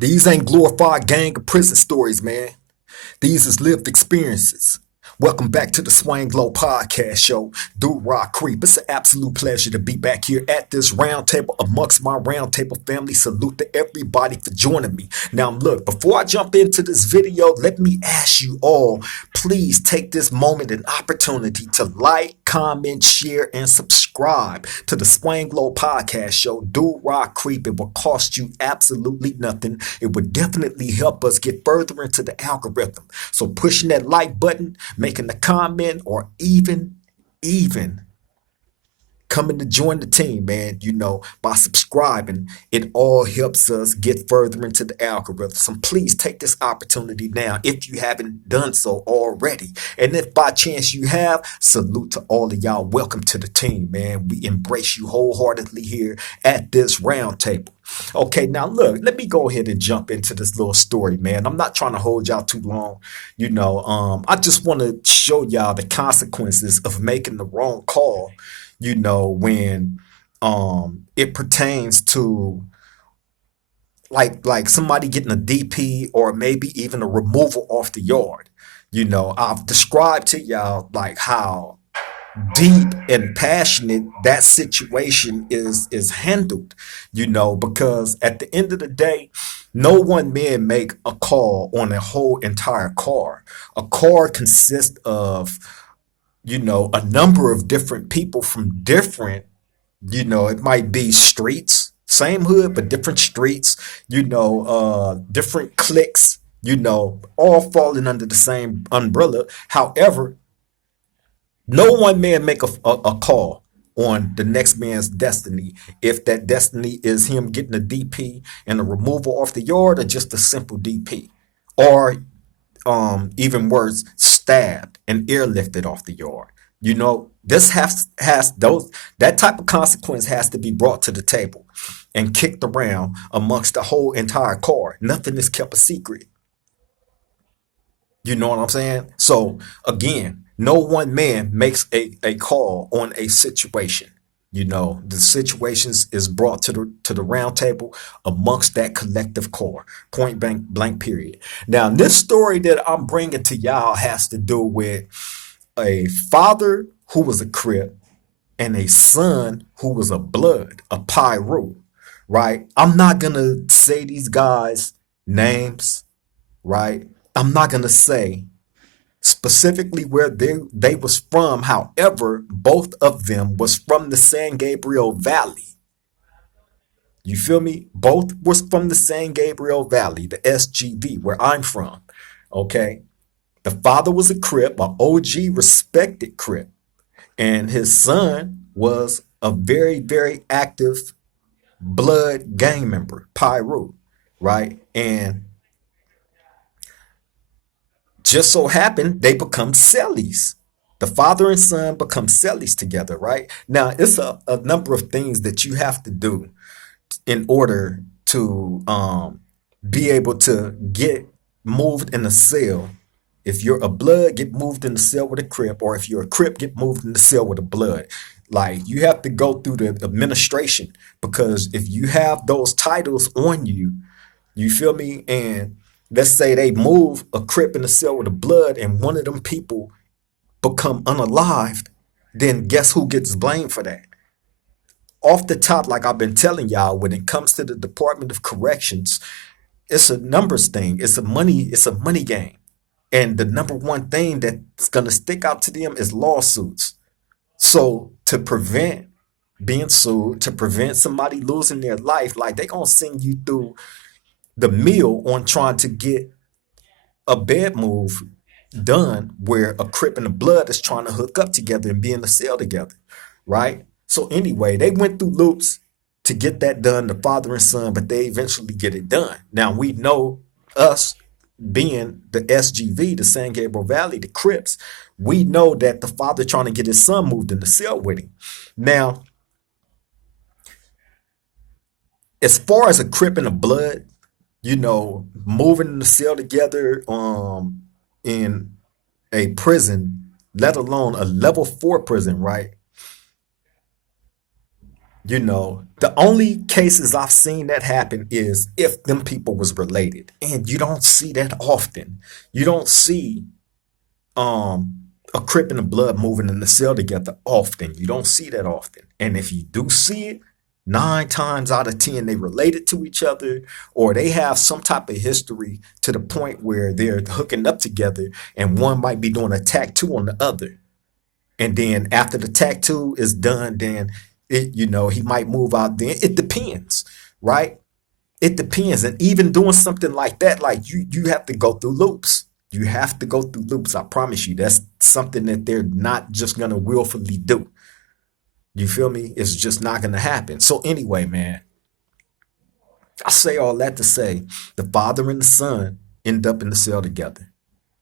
These ain't glorified gang or prison stories, man. These is lived experiences. Welcome back to the Swang Glow Podcast Show. Do Rock Creep. It's an absolute pleasure to be back here at this roundtable amongst my roundtable family. Salute to everybody for joining me. Now, look, before I jump into this video, let me ask you all, please take this moment and opportunity to like, comment, share, and subscribe to the Swang Glow Podcast Show. Do Rock Creep. It will cost you absolutely nothing. It would definitely help us get further into the algorithm. So pushing that like button, making a comment, or even coming to join the team, man, by subscribing, it all helps us get further into the algorithm. So please take this opportunity now if you haven't done so already. And if by chance you have, salute to all of y'all. Welcome to the team, man. We embrace you wholeheartedly here at this roundtable. Okay, now look, let me go ahead and jump into this little story, man. I'm not trying to hold y'all too long. I just want to show y'all the consequences of making the wrong call, when it pertains to like somebody getting a DP or maybe even a removal off the yard. I've described to y'all like how deep and passionate that situation is handled, because at the end of the day, no one man make a call on a whole entire car. A car consists of a number of different people from different, it might be streets, same hood, but different streets, different cliques, all falling under the same umbrella. However, no one man make a call on the next man's destiny. If that destiny is him getting a DP and a removal off the yard, or just a simple DP, or even worse, stabbed and airlifted off the yard. This has those that type of consequence has to be brought to the table and kicked around amongst the whole entire car. Nothing is kept a secret. You know what I'm saying? So again, no one man makes a call on a situation. The situations is brought to the round table amongst that collective core. Point blank period. Now, this story that I'm bringing to y'all has to do with a father who was a Crip and a son who was a blood, a Pyru, right? I'm not gonna say these guys' names, right? I'm not gonna say specifically where they was from. However, both of them was from the San Gabriel Valley. You feel me? Both was from the San Gabriel Valley, the SGV, where I'm from. Okay. The father was a Crip, an OG respected Crip, and his son was a very, very active blood gang member, Pyru, right? And just so happened they become cellies. The father and son become cellies together, right? Now, it's a number of things that you have to do in order to be able to get moved in a cell. If you're a blood, get moved in the cell with a Crip, or if you're a Crip, get moved in the cell with a blood. Like, you have to go through the administration, because if you have those titles on you, you feel me? And let's say they move a Crip in the cell with a blood and one of them people become unalived, then guess who gets blamed for that? Off the top, like I've been telling y'all, when it comes to the Department of Corrections, it's a numbers thing. It's a money game. And the number one thing that's going to stick out to them is lawsuits. So to prevent being sued, to prevent somebody losing their life, like they going to send you through the mill on trying to get a bed move done where a Crip and a blood is trying to hook up together and be in the cell together, right? So anyway, they went through loops to get that done, the father and son, but they eventually get it done. Now, we know, us being the SGV, the San Gabriel Valley, the Crips, we know that the father trying to get his son moved in the cell with him. Now, as far as a Crip and a blood, moving in the cell together in a prison, let alone a level 4 prison, right? The only cases I've seen that happen is if them people was related. And you don't see that often. You don't see a Crip and a Blood moving in the cell together often. You don't see that often. And if you do see it, 9 times out of 10 they related to each other, or they have some type of history to the point where they're hooking up together, and one might be doing a tattoo on the other. And then after the tattoo is done, then he might move out. Then it depends, right? It depends. And even doing something like that, like you have to go through loops. You have to go through loops. I promise you, that's something that they're not just gonna willfully do. You feel me? It's just not gonna happen. So anyway, man, I say all that to say the father and the son end up in the cell together.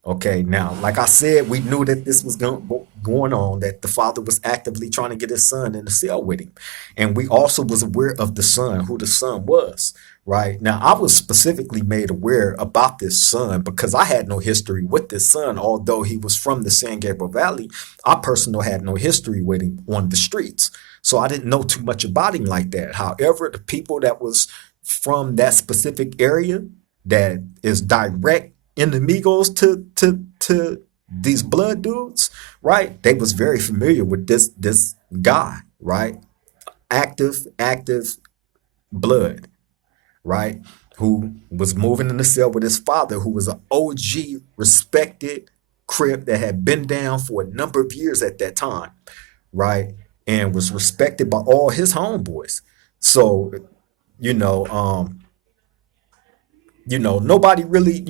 Okay, now, like I said, we knew that this was going on, that the father was actively trying to get his son in the cell with him. And we also was aware of the son, who the son was, right? Now, I was specifically made aware about this son because I had no history with this son. Although he was from the San Gabriel Valley, I personally had no history with him on the streets. So I didn't know too much about him like that. However, the people that was from that specific area that is direct enemigos to these blood dudes, right? They was very familiar with this guy, right? Active blood, right? Who was moving in the cell with his father, who was an OG respected Crip that had been down for a number of years at that time, right? And was respected by all his homeboys. So, you know, um, nobody really,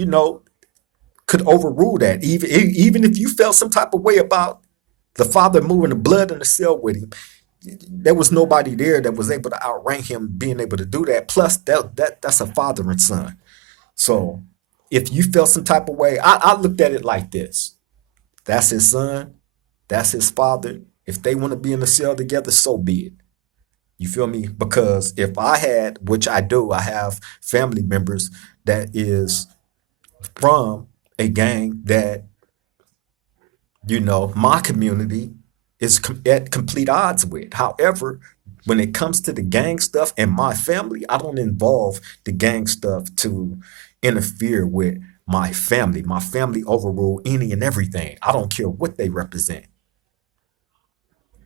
could overrule that. Even if you felt some type of way about the father moving the blood in the cell with him, there was nobody there that was able to outrank him being able to do that. Plus, that's a father and son. So if you felt some type of way, I looked at it like this: that's his son, that's his father. If they want to be in the cell together, so be it. You feel me? Because if I had, which I do, I have family members that is from a gang that my community is at complete odds with. However, when it comes to the gang stuff and my family, I don't involve the gang stuff to interfere with my family. My family overrule any and everything. I don't care what they represent.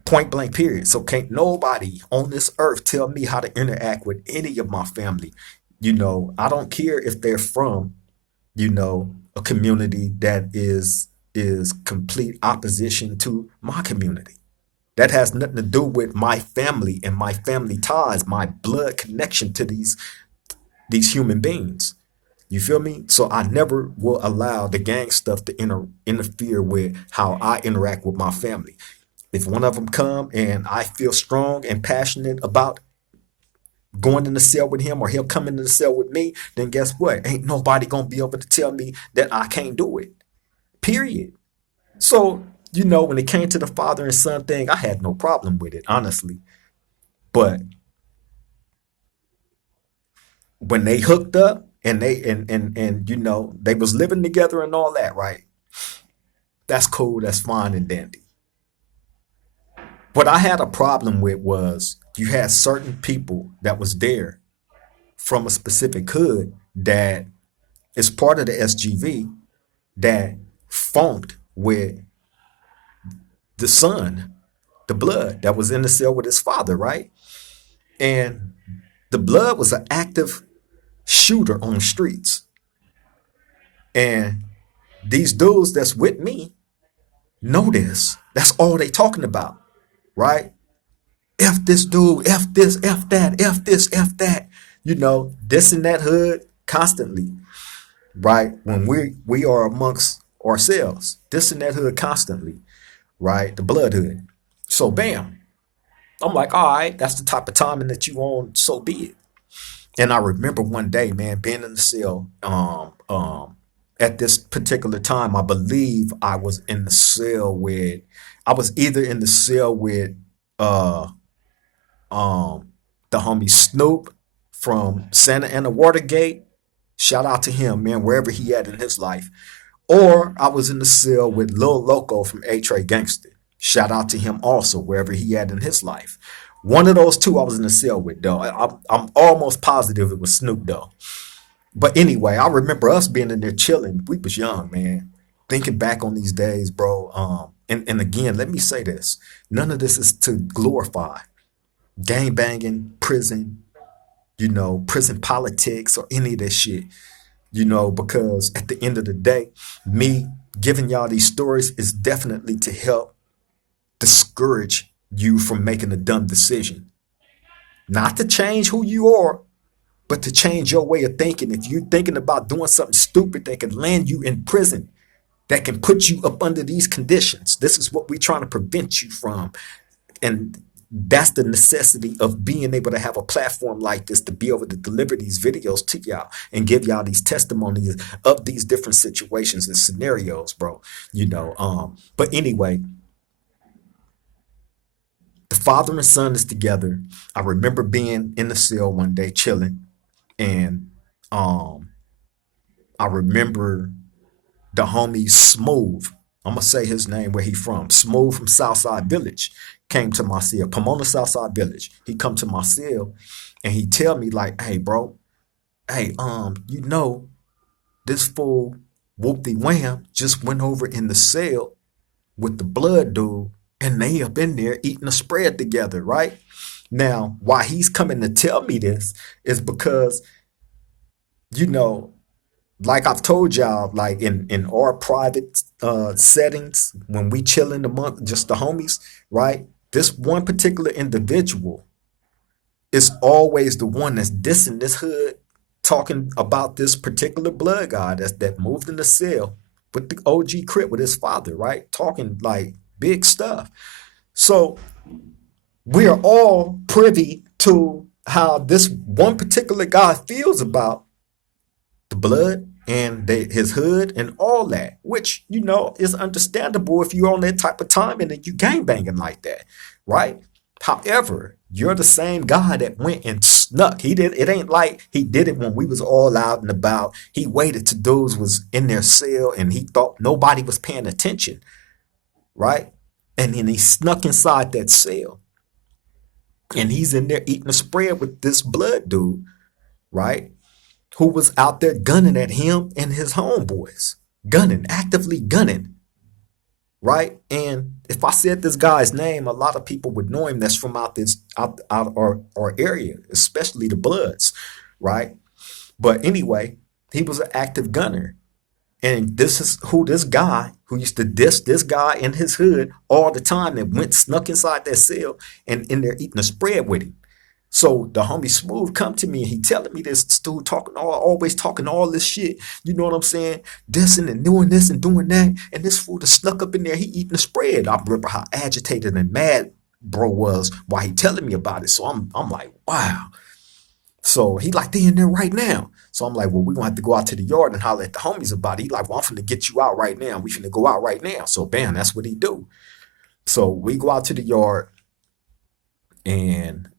Point blank, period. So can't nobody on this earth tell me how to interact with any of my family. I don't care if they're from, a community that is complete opposition to my community. That has nothing to do with my family and my family ties, my blood connection to these human beings. You feel me? So I never will allow the gang stuff to interfere with how I interact with my family. If one of them come and I feel strong and passionate about going in the cell with him, or he'll come into the cell with me, then guess what? Ain't nobody gonna be able to tell me that I can't do it. Period. So, when it came to the father and son thing, I had no problem with it, honestly. But when they hooked up and they was living together and all that, right? That's cool, that's fine and dandy. What I had a problem with was you had certain people that was there from a specific hood that is part of the SGV that funked with the son, the blood that was in the cell with his father, right? And the blood was an active shooter on the streets. And these dudes that's with me know this. That's all they talking about, right? F this dude, F this, F that, F this, F that. This and that hood constantly, right? When we are amongst ourselves, this and that hood constantly, right? The blood hood. So bam, I'm like, all right, that's the type of timing that you on, so be it. And I remember one day, man, being in the cell. At this particular time, I believe I was in the cell with, I was either in the cell with uh the homie Snoop from Santa Ana Watergate. Shout out to him, man, wherever he at in his life. Or I was in the cell with Lil Loco from A Tray Gangster. Shout out to him also, wherever he at in his life. One of those two I was in the cell with, though. I'm almost positive it was Snoop, though. But anyway, I remember us being in there chilling. We was young, man. Thinking back on these days, bro. And again, let me say this: none of this is to glorify gang banging, prison, prison politics or any of that shit. Because at the end of the day, me giving y'all these stories is definitely to help discourage you from making a dumb decision. Not to change who you are, but to change your way of thinking. If you're thinking about doing something stupid that can land you in prison, that can put you up under these conditions, this is what we're trying to prevent you from. And that's the necessity of being able to have a platform like this to be able to deliver these videos to y'all and give y'all these testimonies of these different situations and scenarios, bro. But anyway, the father and son is together. I remember being in the cell one day chilling, and um, I remember the homie Smooth. I'm gonna say his name where he from. Smooth from Southside Village came to my cell. Pomona Southside Village. He come to my cell and he tell me like, "Hey, bro, hey, this fool Whoopty Wham just went over in the cell with the blood dude, and they up in there eating a spread together, right?" Now, why he's coming to tell me this is because, you know, like I've told y'all, like in our private settings, when we chill in the month, just the homies, right? This one particular individual is always the one that's dissing this hood, talking about this particular blood guy that moved in the cell with the OG Crip with his father, right? Talking like big stuff. So we are all privy to how this one particular guy feels about the blood and his hood and all that, which is understandable if you're on that type of time and then you gang banging like that, right? However, you're the same guy that went and snuck. He did. It ain't like he did it when we was all out and about. He waited till dudes was in their cell and he thought nobody was paying attention, right? And then he snuck inside that cell and he's in there eating a spread with this blood dude, right? Who was out there gunning at him and his homeboys, gunning, actively gunning, right? And if I said this guy's name, a lot of people would know him that's from out our area, especially the Bloods, right? But anyway, he was an active gunner. And this is who this guy who used to diss this guy in his hood all the time and went snuck inside that cell and in there eating a spread with him. So the homie Smooth come to me and he telling me this dude always talking all this shit. You know what I'm saying? Dissing and doing this and doing that. And this fool just snuck up in there. He eating a spread. I remember how agitated and mad bro was while he telling me about it. So I'm like, wow. So he like, they in there right now. So I'm like, well, we're gonna have to go out to the yard and holler at the homies about it. He like, well, I'm finna get you out right now. We finna go out right now. So bam, that's what he do. So we go out to the yard and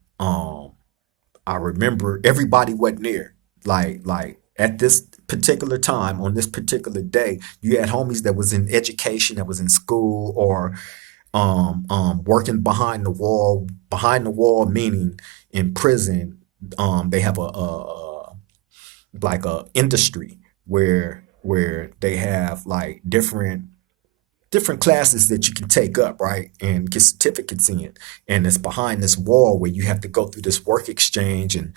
I remember everybody wasn't there. Like at this particular time on this particular day, you had homies that was in education, that was in school, or working behind the wall. Behind the wall meaning in prison. They have like a industry where they have like different classes that you can take up, right? And get certificates in. And it's behind this wall where you have to go through this work exchange and,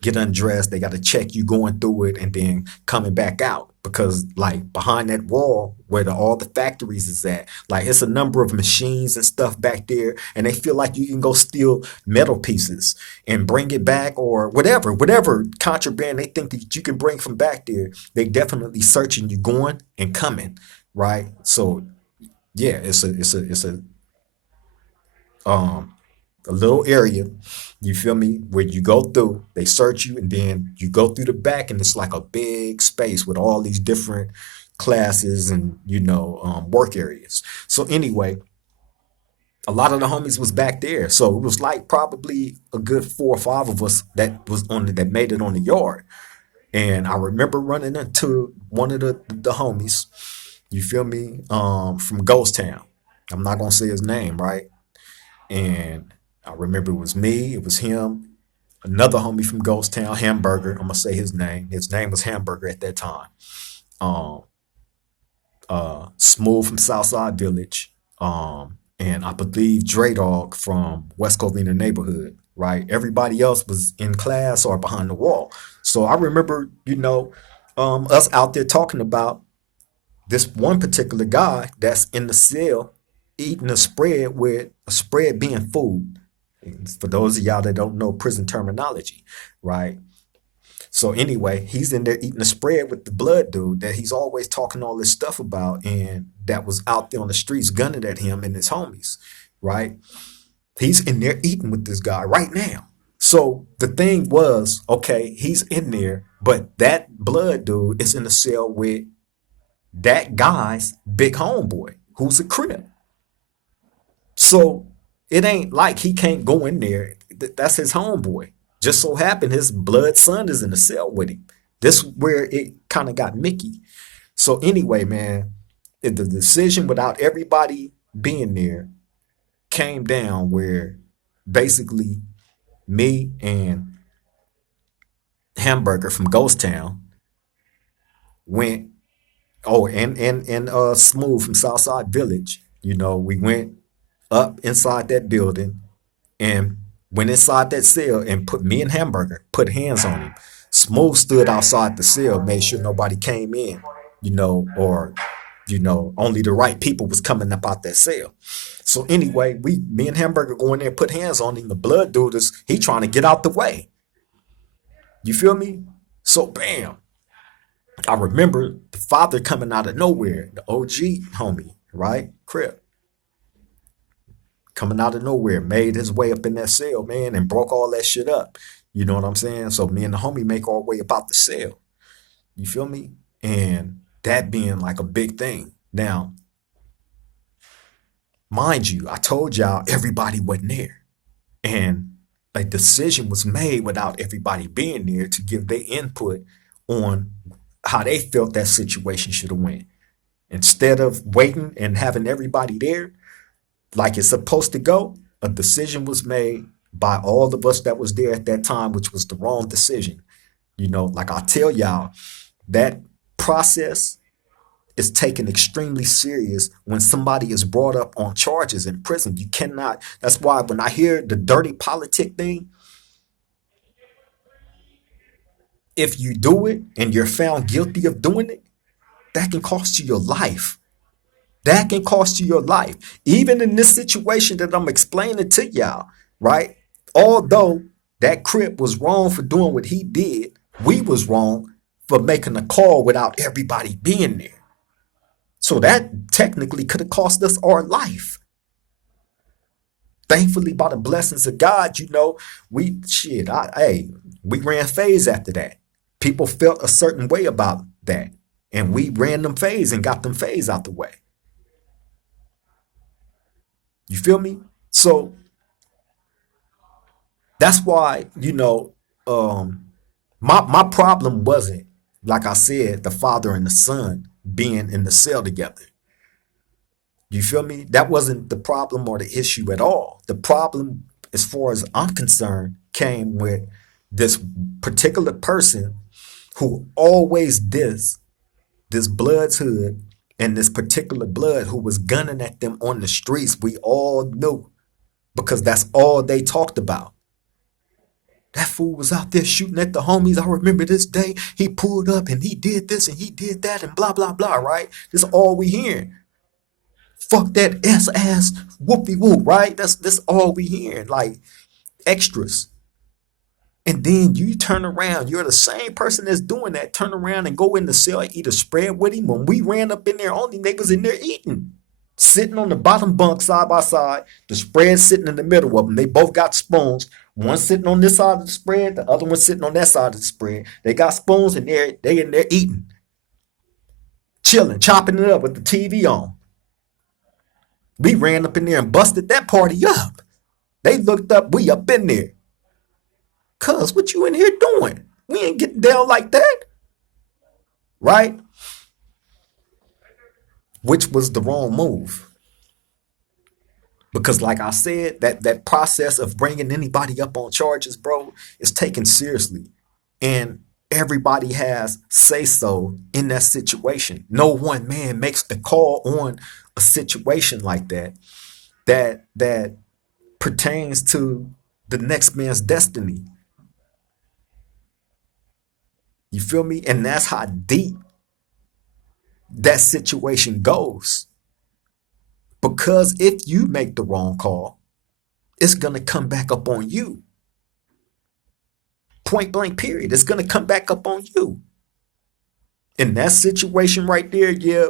get undressed. They got to check you going through it and then coming back out. Because like behind that wall where all the factories is at, like it's a number of machines and stuff back there. And they feel like you can go steal metal pieces and bring it back or whatever contraband they think that you can bring from back there. They definitely searching you going and coming, right? So yeah, it's um a little area, you feel me, where you go through, they search you, and then you go through the back, and it's like a big space with all these different classes and work areas. So anyway, a lot of the homies was back there, so it was like probably a good 4 or 5 of us that made it on the yard. And I remember running into one of the homies, you feel me, from Ghost Town. I'm not gonna say his name, right? And I remember it was me, it was him, another homie from Ghost Town, Hamburger. I'm gonna say his name. His name was Hamburger at that time. Um, Smooth from Southside Village, and I believe Dre Dog from West Covina neighborhood. Right, everybody else was in class or behind the wall. So I remember, us out there talking about this one particular guy that's in the cell eating a spread with a spread being food. For those of y'all that don't know prison terminology, right? So anyway, he's in there eating a spread with the blood dude that he's always talking all this stuff about, and that was out there on the streets gunning at him and his homies, right? He's in there eating with this guy right now. So the thing was, okay, he's in there, but that blood dude is in the cell with that guy's big homeboy, who's a Crip. So it ain't like he can't go in there. That's his homeboy. Just so happened his blood son is in the cell with him. This is where it kind of got Mickey. So anyway, man, the decision without everybody being there came down where basically me and Hamburger from Ghost Town went. Oh, and Smooth from Southside Village. We went up inside that building and went inside that cell and put me and Hamburger put hands on him. Smooth stood outside the cell, made sure nobody came in, or only the right people was coming up out that cell. So anyway, me and Hamburger go in there, put hands on him. The blood dude he trying to get out the way. You feel me? So bam. I remember the father coming out of nowhere, the OG homie, right? Crip. Coming out of nowhere, made his way up in that cell, man, and broke all that shit up. You know what I'm saying? So me and the homie make our way about the cell. You feel me? And that being like a big thing. Now, mind you, I told y'all everybody wasn't there. And a decision was made without everybody being there to give their input on how they felt that situation should have went. Instead of waiting and having everybody there like it's supposed to go, a decision was made by all of us that was there at that time, which was the wrong decision. Like I tell y'all, that process is taken extremely serious when somebody is brought up on charges in prison. You cannot, that's why when I hear the dirty politic thing, if you do it and you're found guilty of doing it, that can cost you your life. That can cost you your life. Even in this situation that I'm explaining to y'all, right? Although that Crip was wrong for doing what he did, we was wrong for making a call without everybody being there. So that technically could have cost us our life. Thankfully, by the blessings of God, we ran phase after that. People felt a certain way about that. And we ran them phase and got them phase out the way. You feel me? So that's why, my problem wasn't, like I said, the father and the son being in the cell together. You feel me? That wasn't the problem or the issue at all. The problem, as far as I'm concerned, came with this particular person who always this blood's hood and this particular blood who was gunning at them on the streets. We all knew because that's all they talked about. That fool was out there shooting at the homies. I remember this day. He pulled up and he did this and he did that and blah, blah, blah, right? This is all we hearing. Fuck that ass whoopie whoop, right? That's all we hearing. Like extras. And then you turn around, you're the same person that's doing that, turn around and go in the cell and eat a spread with him. When we ran up in there, only niggas in there eating. Sitting on the bottom bunk side by side, the spread sitting in the middle of them. They both got spoons. One sitting on this side of the spread, the other one sitting on that side of the spread. They got spoons and they in there eating. Chilling, chopping it up with the TV on. We ran up in there and busted that party up. They looked up, we up in there. Cuz, what you in here doing? We ain't getting down like that. Right? Which was the wrong move. Because like I said, that process of bringing anybody up on charges, bro, is taken seriously. And everybody has say so in that situation. No one man makes a call on a situation like that that pertains to the next man's destiny. You feel me? And that's how deep that situation goes. Because if you make the wrong call, it's gonna come back up on you. Point blank, period. It's gonna come back up on you. In that situation right there, yeah,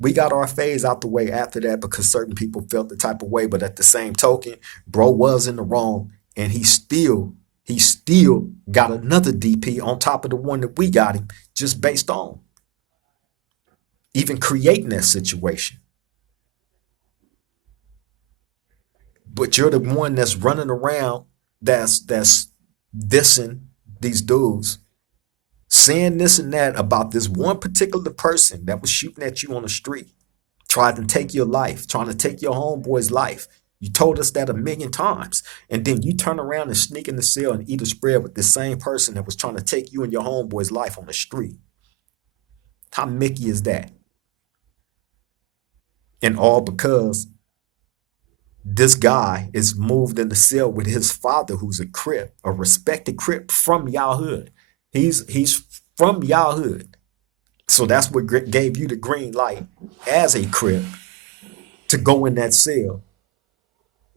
we got our phase out the way after that because certain people felt the type of way. But at the same token, bro was in the wrong, and he still got another DP on top of the one that we got him, just based on even creating that situation. But you're the one that's running around that's dissing these dudes, saying this and that about this one particular person that was shooting at you on the street, tried to take your life, trying to take your homeboy's life. You told us that a million times. And then you turn around and sneak in the cell and eat a spread with the same person that was trying to take you and your homeboy's life on the street. How Mickey is that? And all because this guy is moved in the cell with his father, who's a Crip, a respected Crip from y'all hood. He's from y'all hood. So that's what gave you the green light as a Crip to go in that cell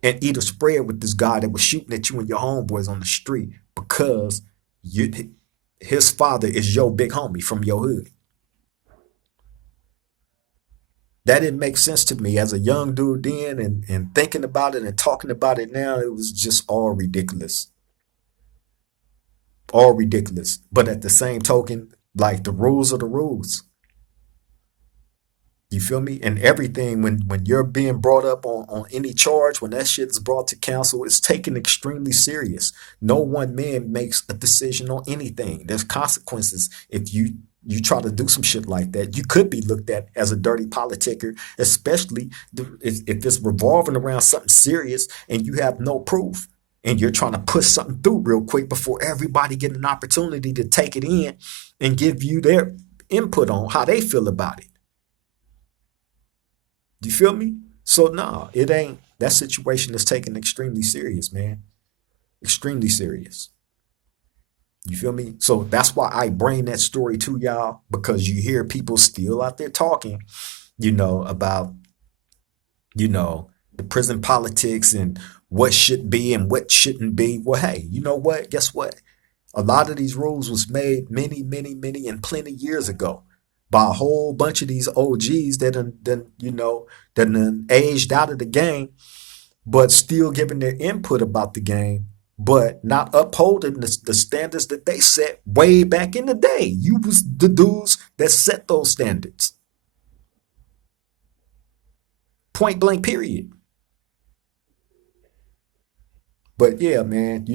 and eat a spread with this guy that was shooting at you and your homeboys on the street because his father is your big homie from your hood. That didn't make sense to me as a young dude then, and thinking about it and talking about it now, it was just all ridiculous. All ridiculous. But at the same token, like, the rules are the rules. You feel me? And everything, when you're being brought up on any charge, when that shit is brought to council, it's taken extremely serious. No one man makes a decision on anything. There's consequences if you try to do some shit like that. You could be looked at as a dirty politicker, especially if it's revolving around something serious and you have no proof and you're trying to push something through real quick before everybody get an opportunity to take it in and give you their input on how they feel about it. You feel me? So nah, it ain't. That situation is taken extremely serious, man. Extremely serious. You feel me? So that's why I bring that story to y'all, because you hear people still out there talking, about, the prison politics and what should be and what shouldn't be. Well, hey, you know what? Guess what? A lot of these rules was made many, many, many and plenty years ago by a whole bunch of these OGs that aged out of the game, but still giving their input about the game, but not upholding the standards that they set way back in the day. You was the dudes that set those standards. Point blank, period. But yeah, man,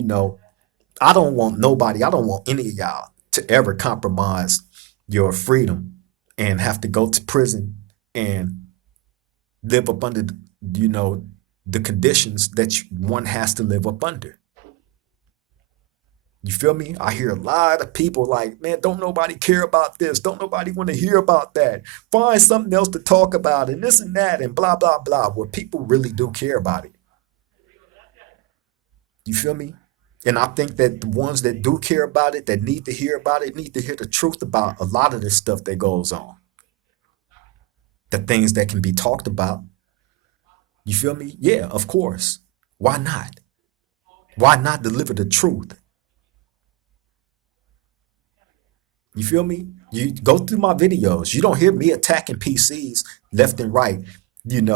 I don't want any of y'all to ever compromise your freedom and have to go to prison and live up under, the conditions that one has to live up under. You feel me? I hear a lot of people like, man, don't nobody care about this. Don't nobody want to hear about that. Find something else to talk about and this and that and blah, blah, blah. Well, people really do care about it. You feel me? And I think that the ones that do care about it, that need to hear about it, need to hear the truth about a lot of this stuff that goes on. The things that can be talked about. You feel me? Yeah, of course. Why not? Why not deliver the truth? You feel me? You go through my videos. You don't hear me attacking PCs left and right, in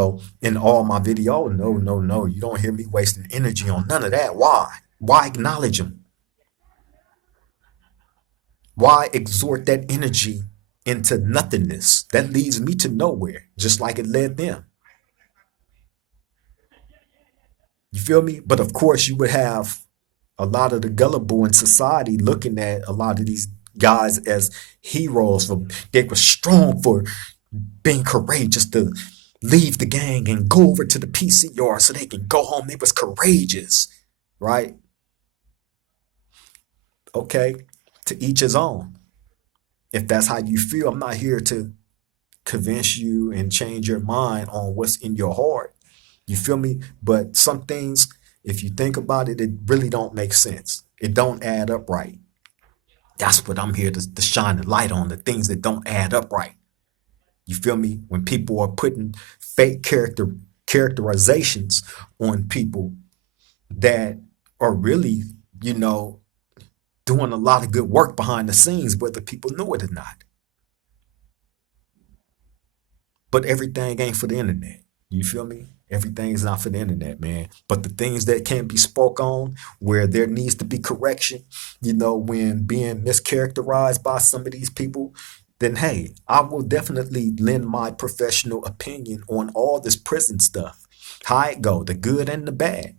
all my video. No, no, no. You don't hear me wasting energy on none of that. Why? Why acknowledge them? Why exhort that energy into nothingness? That leads me to nowhere, just like it led them. You feel me? But of course, you would have a lot of the gullible in society looking at a lot of these guys as heroes. They were strong for being courageous to, leave the gang and go over to the PCR so they can go home. They was courageous, right? Okay, to each his own. If that's how you feel, I'm not here to convince you and change your mind on what's in your heart. You feel me? But some things, if you think about it, it really don't make sense. It don't add up right. That's what I'm here to shine the light on, the things that don't add up right. You feel me? When people are putting fake characterizations on people that are really, you know, doing a lot of good work behind the scenes, whether people know it or not. But everything ain't for the internet. You feel me? Everything's not for the internet, man. But the things that can be spoke on, where there needs to be correction, when being mischaracterized by some of these people, then hey, I will definitely lend my professional opinion on all this prison stuff. How it go, the good and the bad.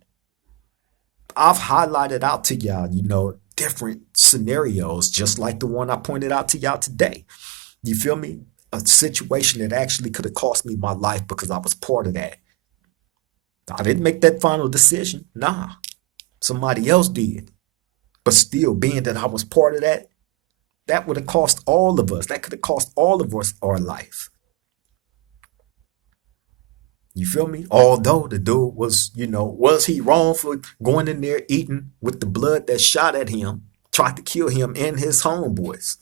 I've highlighted out to y'all, different scenarios, just like the one I pointed out to y'all today. You feel me? A situation that actually could have cost me my life because I was part of that. I didn't make that final decision. Nah, somebody else did. But still, being that I was part of that, that would have cost all of us. That could have cost all of us our life. You feel me? Although the dude was he wrong for going in there eating with the blood that shot at him, tried to kill him and his homeboys?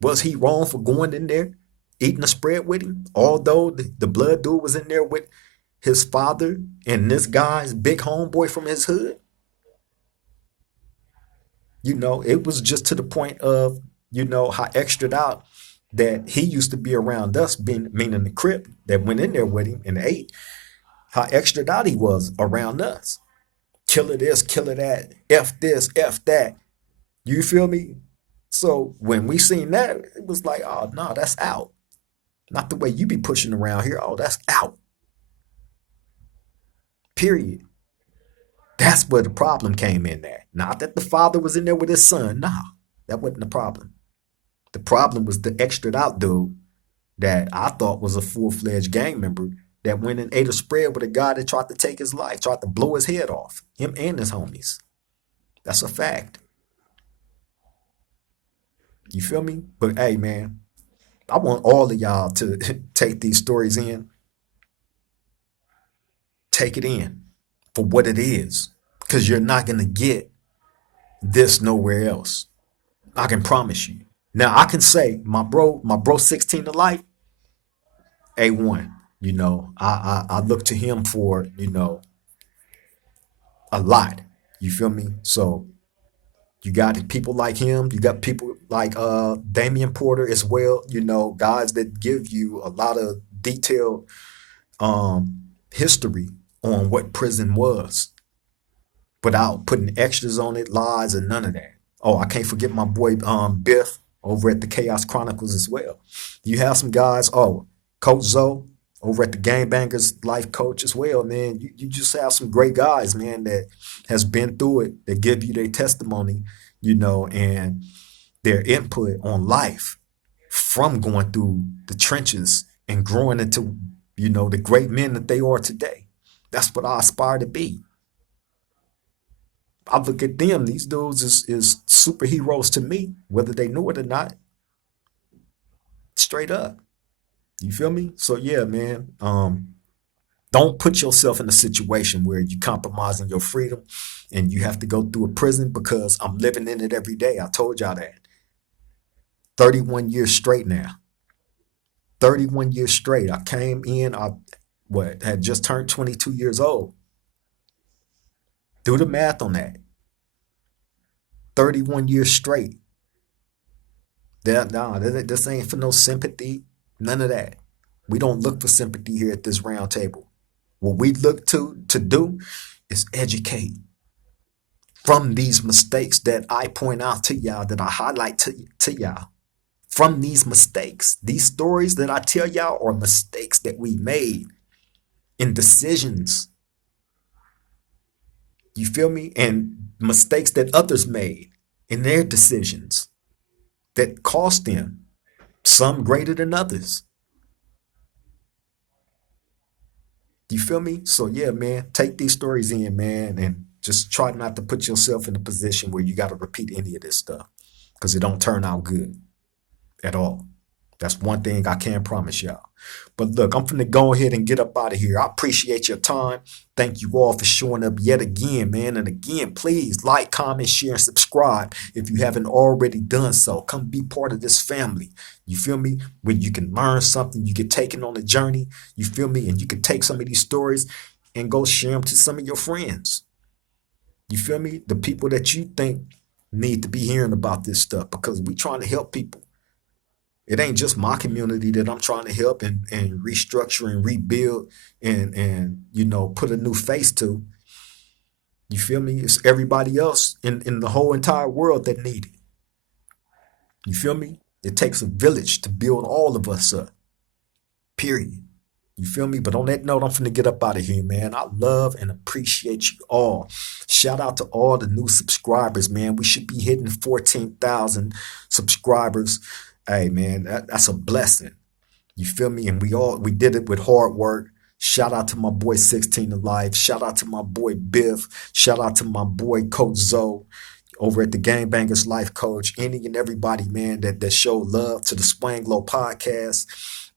Was he wrong for going in there, eating a spread with him? Although the blood dude was in there with his father and this guy's big homeboy from his hood? It was just to the point of, how extra out that he used to be around us, meaning the Crip that went in there with him and ate, how extra out he was around us. Killer this, killer that, F this, F that. You feel me? So when we seen that, it was like, oh, no, that's out. Not the way you be pushing around here. Oh, that's out. Period. That's where the problem came in there. Not that the father was in there with his son. Nah, that wasn't the problem. The problem was the extra out dude that I thought was a full-fledged gang member that went and ate a spread with a guy that tried to take his life, tried to blow his head off, him and his homies. That's a fact. You feel me? But hey, man, I want all of y'all to take these stories in, take it in for what it is, because you're not going to get this nowhere else. I can promise you. Now I can say my bro 16 to life, A1. I look to him for, a lot. You feel me? So you got people like him, you got people like Damian Porter as well, guys that give you a lot of detailed history on what prison was without putting extras on it, lies, and none of that. Oh, I can't forget my boy Biff over at the Chaos Chronicles as well. You have some guys, Coach Zoe over at the Gangbangers Life Coach as well, man. You just have some great guys, man, that has been through it, that give you their testimony, and their input on life from going through the trenches and growing into, the great men that they are today. That's what I aspire to be. I look at them, these dudes is superheroes to me, whether they know it or not, straight up. You feel me? So yeah, man. Don't put yourself in a situation where you're compromising your freedom and you have to go through a prison because I'm living in it every day. I told y'all that. 31 years straight now. 31 years straight. I came in, had just turned 22 years old. Do the math on that. 31 years straight. This ain't for no sympathy, none of that. We don't look for sympathy here at this round table. What we look to do is educate from these mistakes that I point out to y'all, that I highlight to y'all. From these mistakes, these stories that I tell y'all are mistakes that we made in decisions. You feel me? And mistakes that others made in their decisions that cost them, some greater than others. You feel me? So yeah, man, take these stories in, man, and just try not to put yourself in a position where you got to repeat any of this stuff because it don't turn out good at all. That's one thing I can promise y'all. But look, I'm finna go ahead and get up out of here. I appreciate your time. Thank you all for showing up yet again, man. And again, please like, comment, share, and subscribe if you haven't already done so. Come be part of this family. You feel me? Where you can learn something, you get taken on a journey. You feel me? And you can take some of these stories and go share them to some of your friends. You feel me? The people that you think need to be hearing about this stuff because we trying to help people. It ain't just my community that I'm trying to help and restructure and rebuild and put a new face to. You feel me? It's everybody else in the whole entire world that need it. You feel me? It takes a village to build all of us up. Period. You feel me? But on that note, I'm finna get up out of here, man. I love and appreciate you all. Shout out to all the new subscribers, man. We should be hitting 14,000 subscribers. Hey, man, that's a blessing. You feel me? And we did it with hard work. Shout out to my boy 16 Alive. Shout out to my boy Biff. Shout out to my boy Coach Zoe over at the Game Bangers Life Coach. Any and everybody, man, that showed love to the Swang Low podcast.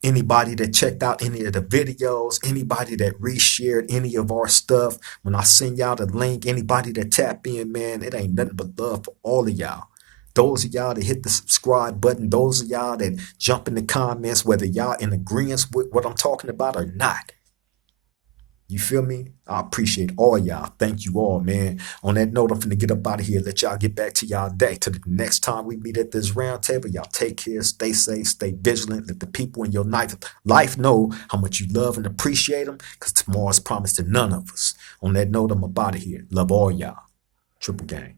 Anybody that checked out any of the videos, anybody that reshared any of our stuff. When I send y'all the link, anybody that tap in, man, it ain't nothing but love for all of y'all. Those of y'all that hit the subscribe button, those of y'all that jump in the comments, whether y'all in agreement with what I'm talking about or not. You feel me? I appreciate all y'all. Thank you all, man. On that note, I'm finna get up out of here. Let y'all get back to y'all day. Till the next time we meet at this round table, y'all take care, stay safe, stay vigilant. Let the people in your life know how much you love and appreciate them, because tomorrow's promised to none of us. On that note, I'm up out of here. Love all y'all. Triple gang.